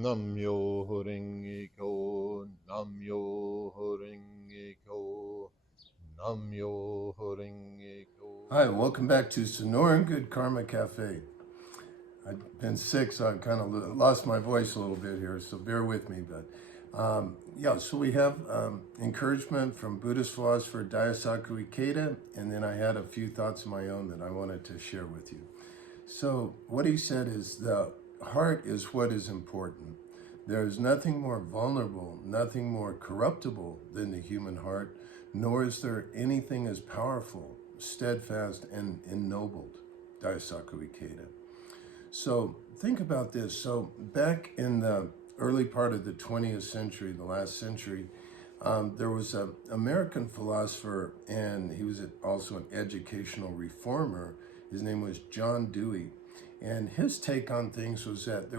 Myoho Renge Kyo, Myoho Renge Kyo, Myoho Renge Kyo. Hi, welcome back to Sonoran Good Karma Cafe. I've been sick, so I kind of lost my voice a little bit here, so bear with me. But so we have encouragement from Buddhist philosopher Daisaku Ikeda, and then I had a few thoughts of my own that I wanted to share with you. So what he said is the heart is what is important. There is nothing more vulnerable, nothing more corruptible than the human heart, nor is there anything as powerful, steadfast, and ennobled. Daisaku Ikeda. So think about this. So back in the early part of the 20th century, the last century, there was an American philosopher, and he was also an educational reformer. His name was John Dewey. And his take on things was that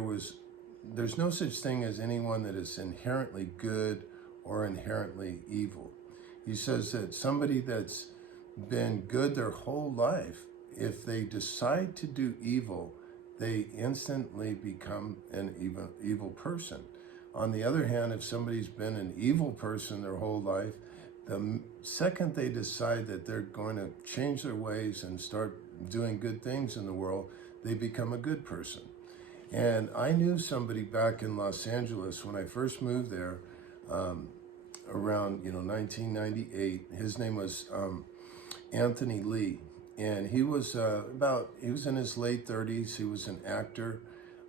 there's no such thing as anyone that is inherently good or inherently evil. He says that somebody that's been good their whole life, if they decide to do evil, they instantly become an evil person. On the other hand, if somebody's been an evil person their whole life, the second they decide that they're going to change their ways and start doing good things in the world, they become a good person. And I knew somebody back in Los Angeles when I first moved there, around 1998. His name was Anthony Lee, and he was in his late 30s. He was an actor,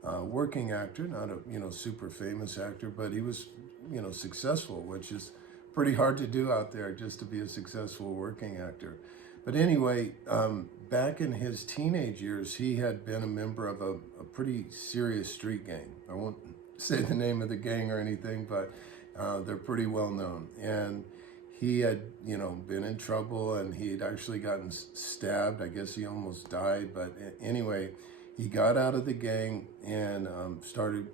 working actor, not a super famous actor, but he was successful, which is pretty hard to do out there, just to be a successful working actor. But anyway, back in his teenage years, he had been a member of a pretty serious street gang. I won't say the name of the gang or anything, but they're pretty well known. And he had, been in trouble, and he had actually gotten stabbed. I guess he almost died. But anyway, he got out of the gang and started,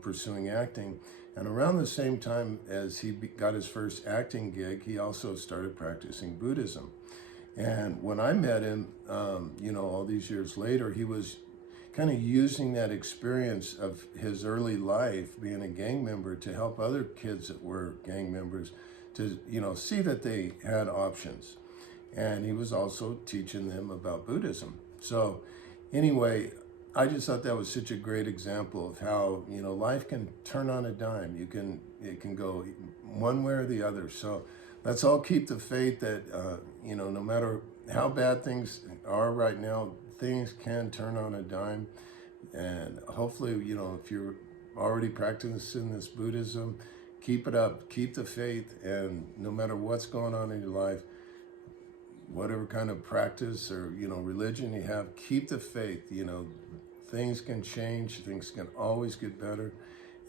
pursuing acting. And around the same time as he got his first acting gig, he also started practicing Buddhism. And when I met him, all these years later, he was kind of using that experience of his early life being a gang member to help other kids that were gang members to, see that they had options. And he was also teaching them about Buddhism. So anyway, I just thought that was such a great example of how, life can turn on a dime. It can go one way or the other. So let's all keep the faith that, no matter how bad things are right now, things can turn on a dime. And hopefully, if you're already practicing this Buddhism, keep it up, keep the faith, and no matter what's going on in your life, whatever kind of practice or, religion you have, keep the faith. Things can change, things can always get better.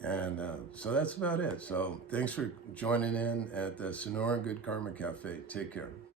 And so that's about it. So thanks for joining in at the Sonoran Good Karma Cafe. Take care.